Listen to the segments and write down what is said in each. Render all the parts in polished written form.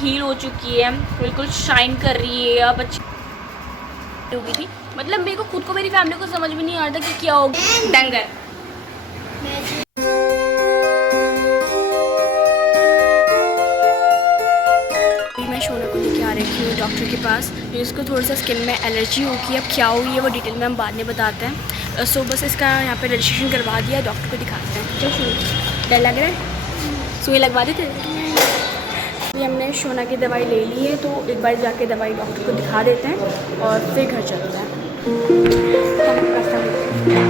Heal हो चुकी है, बिल्कुल शाइन कर रही है, अब अच्छी हो गई थी। मतलब मेरे को खुद को, मेरी फैमिली को समझ में नहीं आ रहा था कि क्या हो गया। डंगर मैं शोना को लेके आ रही हूँ डॉक्टर के पास। इसको थोड़ा सा स्किन में एलर्जी होगी, अब क्या हुई है वो डिटेल में हम बाद में बताते हैं। सो बस इसका यहाँ पे रजिस्ट्रेशन करवा दिया, डॉक्टर को दिखाते हैं। क्या शुरू डर लग रहा है? सुई लगवा देते। अभी हमने शोना की दवाई ले ली है, तो एक बार जाके दवाई डॉक्टर को दिखा देते हैं और फिर घर चलते हैं।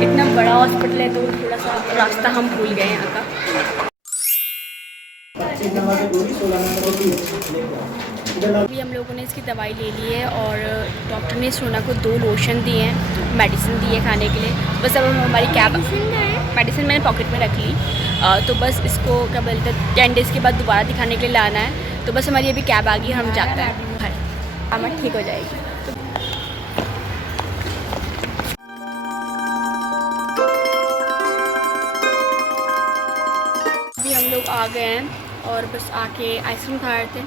इतना बड़ा हॉस्पिटल है तो थोड़ा सा रास्ता हम भूल गए यहाँ का। अभी हम लोगों ने इसकी दवाई ले ली है और डॉक्टर ने सोना को 2 लोशन दिए हैं, मेडिसिन दी है खाने के लिए। बस अब हम हमारी कैब मेडिसिन मैंने पॉकेट में रख ली, तो बस इसको क्या बोलते हैं 10 डेज़ के बाद दोबारा दिखाने के लिए लाना है। तो बस हमारी अभी कैब आ गई, हम जाते हैं घर, हमारी ठीक हो जाएगी। अभी हम लोग आ गए हैं और बस आके आइसक्रीम खा रहे थे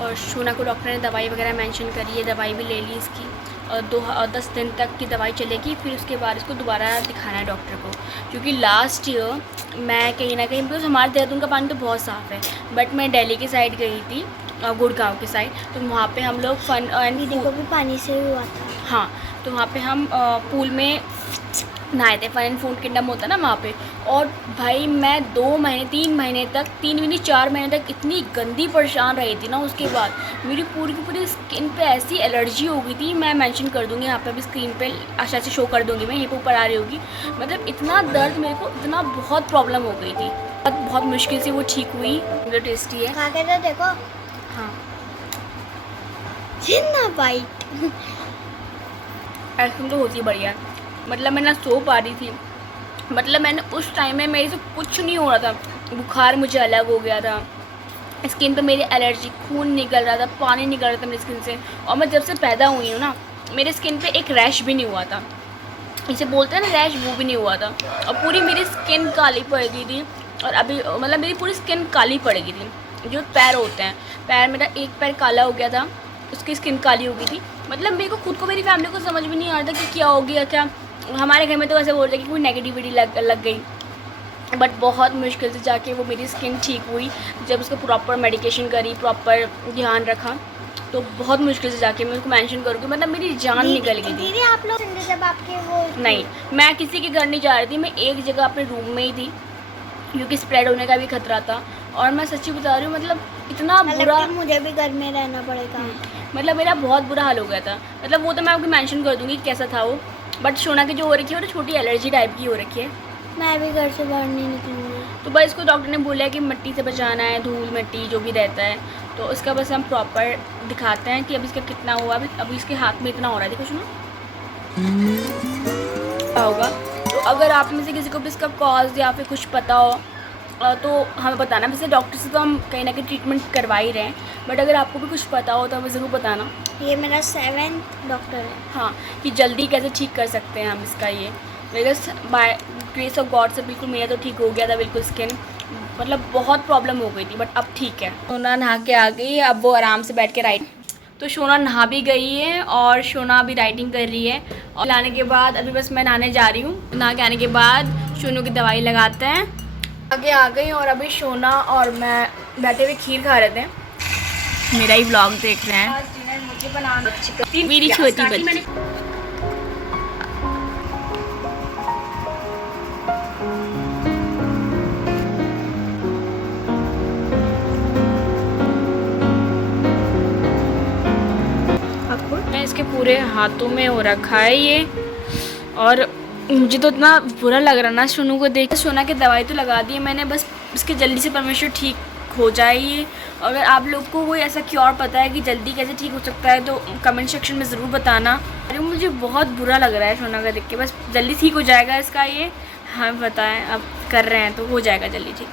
और शोना को डॉक्टर ने दवाई वगैरह मेंशन करी है, दवाई भी ले ली इसकी और 10 दिन तक की दवाई चलेगी। फिर उसके बाद इसको दोबारा दिखाना है डॉक्टर को, क्योंकि लास्ट ईयर मैं कहीं ना कहीं, बिकॉज हमारे देहरादून का पानी तो बहुत साफ़ है, बट मैं दिल्ली की साइड गई थी, गुड़गांव की साइड, तो वहाँ पे हम लोग फन एंड को भी पानी से हुआ था। हाँ, तो वहाँ पे हम पूल में नहाए थे, फन एंड फूड किंगडम होता है ना वहाँ पे। और भाई मैं 2 महीने 3 महीने तक, 3 महीने 4 महीने तक इतनी गंदी परेशान रही थी ना। उसके बाद मेरी पूरी की पूरी स्किन पे ऐसी एलर्जी हो गई थी, मैं मेंशन कर दूँगी यहाँ पे भी स्क्रीन पे, अच्छा से शो कर दूँगी मैं, ये पे ऊपर आ रही होगी। मतलब इतना दर्द मेरे को, इतना बहुत प्रॉब्लम हो गई थी, बहुत मुश्किल से वो ठीक हुई। मतलब टेस्टी है, खा के तो देखो। हाँ, जितना वाइट आइसक्रीम तो होती बढ़िया। मतलब मैं ना सो पा रही थी, मतलब मैंने उस टाइम में मेरे से कुछ नहीं हो रहा था, बुखार मुझे अलग हो गया था, स्किन पे मेरी एलर्जी, खून निकल रहा था, पानी निकल रहा था मेरी स्किन से। और मैं जब से पैदा हुई हूँ ना, मेरे स्किन पे एक रैश भी नहीं हुआ था, इसे बोलते हैं ना रैश, वो भी नहीं हुआ था। और पूरी मेरी स्किन काली पड़ गई थी, और अभी मतलब मेरी पूरी स्किन काली पड़ गई थी। जो पैर होते हैं, पैर मेरा एक पैर काला हो गया था, उसकी स्किन काली हो गई थी। मतलब मेरे को खुद को, मेरी फैमिली को समझ में नहीं आ रहा था कि क्या हो गया। क्या हमारे घर में तो ऐसे बोल रहे कि कोई नेगेटिविटी लग गई, बट बहुत मुश्किल से जाके वो मेरी स्किन ठीक हुई। जब उसको प्रॉपर मेडिकेशन करी, प्रॉपर ध्यान रखा, तो बहुत मुश्किल से जाके मैं उसको मेंशन करूँगी, मतलब मेरी जान निकल गई थी। दीदी आप लोग जब आपके वो नहीं, मैं किसी के घर नहीं जा रही थी, मैं एक जगह अपने रूम में ही थी, क्योंकि स्प्रेड होने का भी खतरा था। और मैं सच्ची बता रही हूँ, मतलब इतना बुरा, मुझे भी घर में रहना पड़ेगा। मतलब मेरा बहुत बुरा हाल हो गया था। मतलब वो तो मैं आपको मेंशन कर दूँगी कैसा था वो, बट शोना की जो हो रखी है वो तो छोटी एलर्जी टाइप की हो रखी है। मैं भी घर से बाहर नहीं निकलूँगी, तो बस इसको डॉक्टर ने बोला है कि मिट्टी से बचाना है, धूल मिट्टी जो भी रहता है, तो उसका बस हम प्रॉपर दिखाते हैं कि अभी इसका कितना हुआ। अभी इसके हाथ में इतना हो रहा है, देखो सुनो क्या होगा। तो अगर आप में से किसी को भी इसका कॉज या फिर कुछ पता हो तो हमें बताना। वैसे डॉक्टर से तो हम कहीं ना कहीं ट्रीटमेंट करवा ही रहे हैं, बट अगर आपको भी कुछ पता हो तो हमें ज़रूर बताना। ये मेरा 7th डॉक्टर है। हाँ, कि जल्दी कैसे ठीक कर सकते हैं हम इसका। ये मेरे बाय ग्रेस ऑफ गॉड से बिल्कुल मेरा तो ठीक हो गया था बिल्कुल स्किन, मतलब बहुत प्रॉब्लम हो गई थी, बट अब ठीक है। शोना नहा के आ गई, अब वो आराम से बैठ के राइट, तो शोना नहा भी गई है और शोना अभी राइटिंग कर रही है। और लाने के बाद अभी बस मैं नहाने जा रही हूँ। नहा के आने के बाद शोनू की दवाई लगाते हैं। आगे आ गई और अभी शोना और मैं बैठे हुए खीर खा रहे थे, मेरा ही व्लॉग देख रहे हैं। मुझे बनाना मेरी छोटी बच्ची। मैं इसके पूरे हाथों में हो रखा है ये, और मुझे तो इतना बुरा लग रहा ना सोनू को देख। सोना की दवाई तो लगा दी है मैंने, बस इसके जल्दी से परमेश्वर ठीक हो जाए ये। अगर आप लोग को कोई ऐसा क्योर पता है कि जल्दी कैसे ठीक हो सकता है तो कमेंट सेक्शन में ज़रूर बताना। अरे मुझे बहुत बुरा लग रहा है सोना का देख के, बस जल्दी ठीक हो जाएगा इसका ये। हाँ बताएं, अब कर रहे हैं तो हो जाएगा जल्दी ठीक।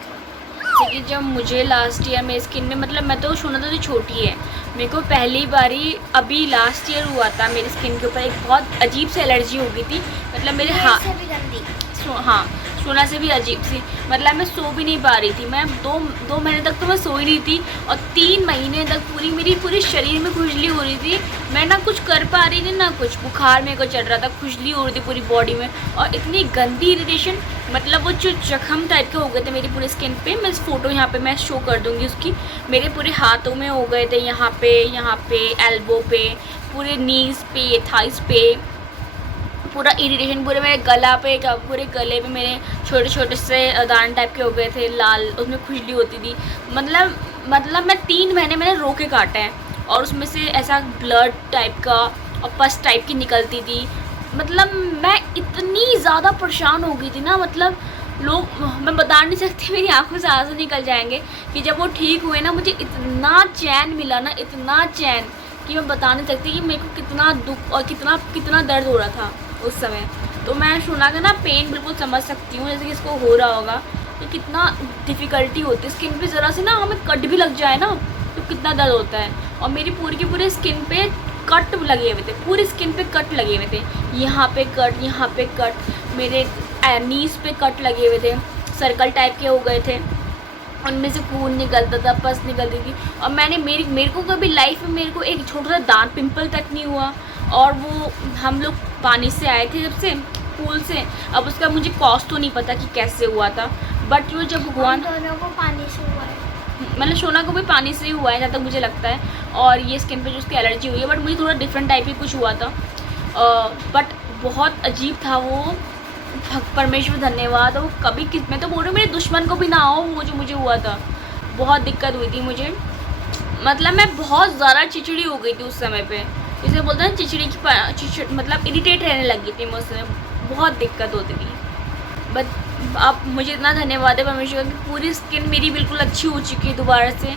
कि जब मुझे लास्ट ईयर मेरी स्किन में, मतलब मैं तो सोना तो छोटी है, मेरे को पहली बारी अभी लास्ट ईयर हुआ था मेरी स्किन के ऊपर एक बहुत अजीब सी एलर्जी हो गई थी। मतलब मेरे हाँ सोना से भी अजीब सी, मतलब मैं सो भी नहीं पा रही थी। मैं दो महीने तक तो मैं सो ही नहीं थी, और 3 महीने तक पूरी मेरी पूरे शरीर में खुजली हो रही थी, मैं ना कुछ कर पा रही थी ना कुछ, बुखार मेरे को चढ़ रहा था, खुजली हो रही थी पूरी बॉडी में और इतनी गंदी इरिटेशन, मतलब वो जो जख्म टाइप के हो गए थे मेरी पूरी स्किन पे। मैं इस फोटो यहाँ पे मैं शो कर दूँगी उसकी, मेरे पूरे हाथों में हो गए थे, यहाँ पे एल्बो पे, पूरे नीज पे, थाइस पे पूरा इरिटेशन, पूरे मेरे गला पे, पूरे गले पे मेरे छोटे छोटे से दाने टाइप के हो गए थे लाल, उसमें खुजली होती थी। मतलब मैं 3 महीने मैंने रो के काटे हैं और उसमें से ऐसा ब्लड टाइप का और पस टाइप की निकलती थी। मतलब मैं इतनी ज़्यादा परेशान हो गई थी ना, मतलब लोग, मैं बता नहीं सकती, मेरी आंखों से आंसू निकल जाएंगे कि जब वो ठीक हुए ना मुझे इतना चैन मिला ना, इतना चैन कि मैं बता नहीं सकती कि मेरे को कितना दुख और कितना दर्द हो रहा था उस समय। तो मैं शोना का ना पेन बिल्कुल समझ सकती हूँ, जैसे कि इसको हो रहा होगा कि कितना डिफ़िकल्टी होती है स्किन पे, ज़रा से ना हमें कट भी लग जाए ना तो कितना दर्द होता है। और मेरी पूरी की पूरी स्किन पे कट लगे हुए थे, पूरी स्किन पे कट लगे हुए थे, यहाँ पे कट, मेरे नीज़ पे कट लगे हुए थे, सर्कल टाइप के हो गए थे, उनमें से खून निकलता था, पस निकलती थी। और मेरे को कभी लाइफ में मेरे को एक छोटा सा दांत पिंपल तक नहीं हुआ। और वो हम लोग पानी से आए थे जब से पूल से, अब उसका मुझे कॉज तो नहीं पता कि कैसे हुआ था, बट वो जब हुआ ना, दोनों को पानी से हुआ है, मतलब शोना को भी पानी से ही हुआ है जहाँ तक मुझे लगता है। और ये स्किन पे जो उसकी एलर्जी हुई है, बट मुझे थोड़ा डिफरेंट टाइप की कुछ हुआ था, बट बहुत अजीब था वो। परमेश्वर धन्यवाद, वो कभी मैं तो बोल रही हूँ मेरे दुश्मन को भी ना हो वो जो मुझे हुआ था। बहुत दिक्कत हुई थी मुझे, मतलब मैं बहुत ज़्यादा चिचड़ी हो गई थी उस समय पे, इसे बोलते हैं चिचड़ी मतलब इरिटेट रहने लगी थी मैं उस समय, बहुत दिक्कत होती थी। बट अब मुझे इतना धन्यवाद है परमेश्वर की, पूरी स्किन मेरी बिल्कुल अच्छी हो चुकी है दोबारा से,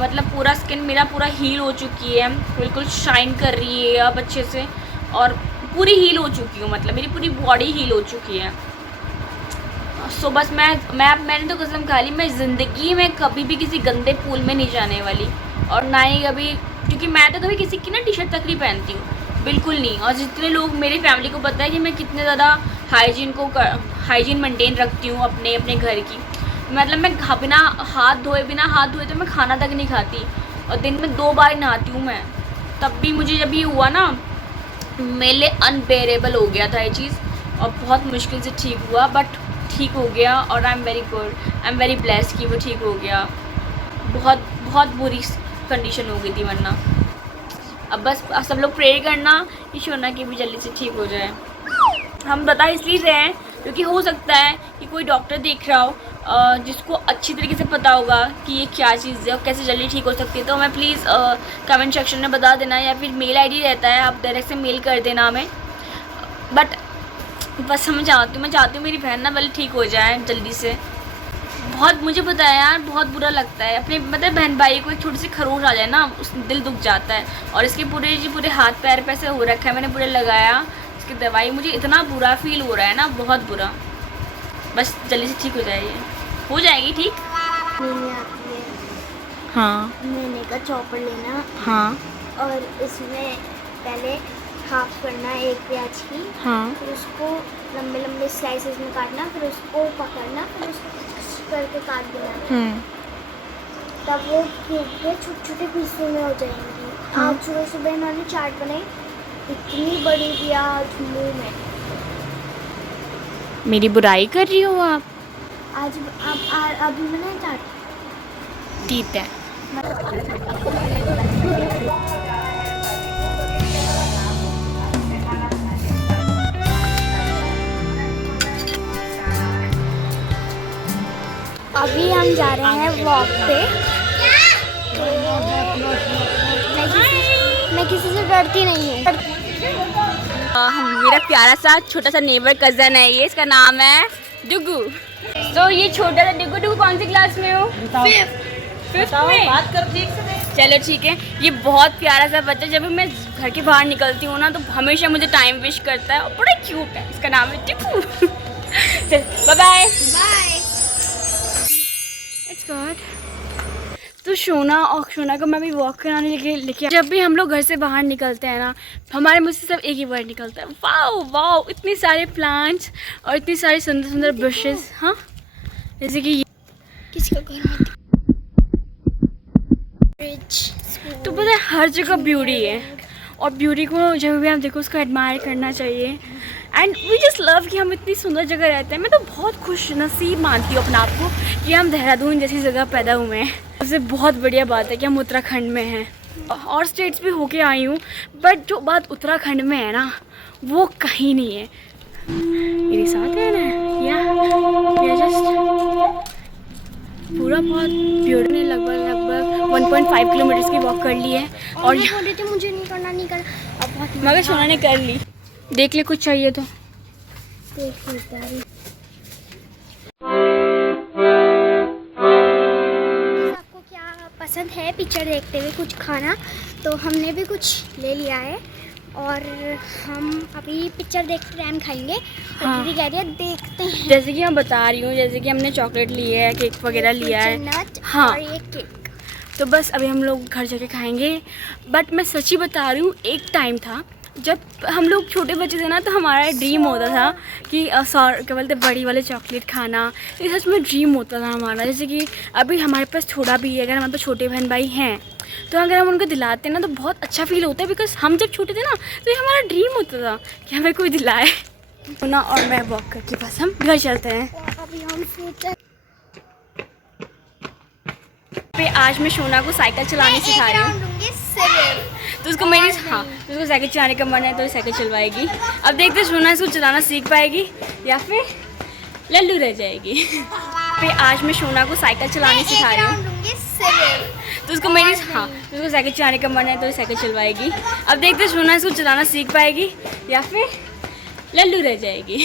मतलब पूरा स्किन मेरा पूरा हील हो चुकी है, बिल्कुल शाइन कर रही है अब अच्छे से, और पूरी हील हो चुकी हूँ, मतलब मेरी पूरी बॉडी हील हो चुकी है। सो बस मैंने तो कसम खा ली, मैं ज़िंदगी में कभी भी किसी गंदे पूल में नहीं जाने वाली, और ना ही कभी, क्योंकि मैं तो कभी किसी की ना टी शर्ट तक नहीं पहनती हूँ, बिल्कुल नहीं। और जितने लोग मेरी फैमिली को पता है कि मैं कितने ज़्यादा हाइजीन मेंटेन रखती हूँ अपने घर की, मतलब मैं बिना हाथ धोए तो मैं खाना तक नहीं खाती, और दिन में 2 बार नहाती हूँ मैं। तब भी मुझे जब ये हुआ ना, मेरे लिए अनबेरेबल हो गया था ये चीज़, और बहुत मुश्किल से ठीक हुआ, बट ठीक हो गया, और I am very good, I am very blessed कि वो ठीक हो गया। बहुत बुरी कंडीशन हो गई थी वरना। अब बस सब लोग प्रे करना कि शोना की भी जल्दी से ठीक हो जाए। हम बता इसलिए रहे हैं क्योंकि हो सकता है कि कोई डॉक्टर देख रहा हो जिसको अच्छी तरीके से पता होगा कि ये क्या चीज़ है और कैसे जल्दी ठीक हो सकती है। तो हमें प्लीज़ कमेंट सेक्शन में बता देना, या फिर मेल आईडी रहता है, आप डायरेक्ट से मेल कर देना हमें। बट बस मैं चाहती हूँ मेरी बहन ना पहले ठीक हो जाए जल्दी से। बहुत मुझे पता है यार, बहुत बुरा लगता है अपने, मतलब बहन भाई को एक छोटी सी खरोच आ जाए ना, उस दिल दुख जाता है। और इसके पूरे हाथ पैर पे ऐसे हो रखा है, मैंने पूरे लगाया इसकी दवाई, मुझे इतना बुरा फील हो रहा है ना, बहुत बुरा। बस जल्दी से ठीक हो जाइए, हो जाएगी ठीक। मैंने आती है, हाँ मैंने का चॉपर लेना, हाँ और इसमें पहले हाफ करना एक प्याज की, हाँ फिर उसको लंबे लंबे स्लाइसेस में काटना, फिर उसको पकड़ना, फिर उसको करके काट देना, तब वो क्यूब के छोटे छोटे पीसों में हो जाएंगी। आज सुबह सुबह इन्होंने चाट बनाई, इतनी बड़ी थी आज मुँह में। मेरी बुराई कर रही हो आप? आज अभी बनाए चाट, ठीक है। अभी हम जा रहे हैं वॉक पे। तो मैं किसी से डरती नहीं हूँ। मेरा प्यारा सा छोटा सा नेबर कज़न है ये, इसका नाम है डुगू। तो ये छोटा सा डुगू कौन सी क्लास में हो? 5th में। बात कर चलो ठीक है। ये बहुत प्यारा सा बच्चा, जब भी मैं घर के बाहर निकलती हूँ ना तो हमेशा मुझे टाइम विश करता है, और बड़ा क्यूट है। इसका नाम है डुगू। चल बाय बाय। It's God. तो शोना को मैं भी वॉक कराने लेके जब भी हम लोग घर से बाहर निकलते हैं ना, हमारे मुँह से सब एक ही वर्ड निकलता है, वाओ वाओ। इतने सारे प्लांट्स और इतनी सारी सुंदर सुंदर ब्रशेस। हाँ, जैसे कि किसका घर में तो पता है हर जगह ब्यूटी है, और ब्यूटी को जब भी आप देखो उसको एडमायर करना चाहिए। एंड वी जस्ट लव कि हम इतनी सुंदर जगह रहते हैं। मैं तो बहुत खुश नसीब मानती हूँ अपने आप को कि हम देहरादून जैसी जगह पैदा हुए हैं। उससे बहुत बढ़िया बात है कि हम उत्तराखंड में हैं। और स्टेट्स भी होके आई हूँ, बट जो बात उत्तराखंड में है ना वो कहीं नहीं है। मेरे साथ है ना या जस्ट पूरा बहुत ब्यूटी ने लगभग 1.5 किलोमीटर की वॉक कर ली है। और मैं बोल रही थी मुझे नहीं करना अब बहुत मगर सोना ने कर ली। देख ले कुछ चाहिए तो देख लेता हूँ। आपको क्या पसंद है पिक्चर देखते हुए कुछ खाना? तो हमने भी कुछ ले लिया है और हम अभी पिक्चर देखते टाइम खाएंगे। तो हाँ। दीदी कह रही है देखते हैं। जैसे कि मैं बता रही हूँ, जैसे कि हमने चॉकलेट ली है, केक वगैरह लिया है। नट हाँ। और ये केक। तो बस अभी हम लोग घर जाके खाएंगे। बट मैं सच्ची बता रही हूँ, एक टाइम था जब हम लोग छोटे बच्चे थे ना, तो हमारा ड्रीम होता था कि क्या बोलते बड़ी वाले चॉकलेट खाना। ये सच में ड्रीम होता था हमारा। जैसे कि अभी हमारे पास थोड़ा भी है, अगर हमारे पास छोटे बहन भाई हैं तो अगर हम उनको दिलाते हैं ना तो बहुत अच्छा फील होता है। बिकॉज हम जब छोटे थे ना तो ये हमारा ड्रीम होता था कि हमें कोई दिलाए। ना और मैं वॉक करके बस हम घर चलते हैं। तो अभी हम सोचे पे आज मैं शोना को साइकिल चलाने सिखा रही हूँ। तो उसको मेरी तो उसको साइकिल चलाने का मन है तो साइकिल चलवाएगी। अब देखते सोना इसको चलाना सीख पाएगी या फिर लल्लू रह जाएगी। पे आज मैं शोना को साइकिल चलाने सिखा रही हूँ। तो उसको मेरी तो उसको साइकिल चलाने का मन है तो साइकिल चलवाएगी। अब देखते सोना इसको चलाना सीख पाएगी या फिर लल्लू रह जाएगी।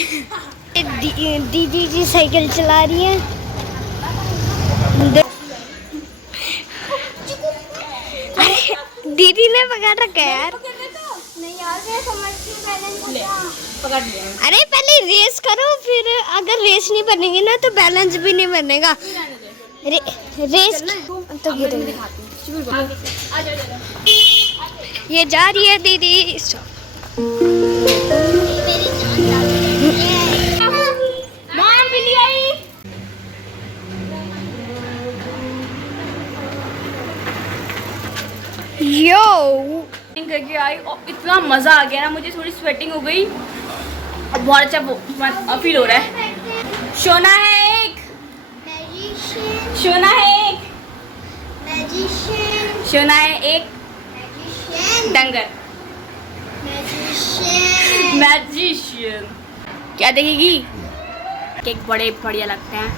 दीदी जी साइकिल चला रही हैं। दीदी ने पकड़ रखा है यार। नहीं यार मैं समझती बैलेंस पकड़ लिया। अरे पहले रेस करो, फिर अगर रेस नहीं बनेगी ना तो बैलेंस भी नहीं बनेगा। रेस तो ये जा रही है दीदी। यो करके आई और इतना मज़ा आ गया ना, मुझे थोड़ी स्वेटिंग हो गई और बहुत अच्छा फील हो रहा है। शोना है एक, शोना है एक, शोना है एक डंगर मैजिशियन। क्या देखेगी? केक बड़े बढ़िया लगते हैं।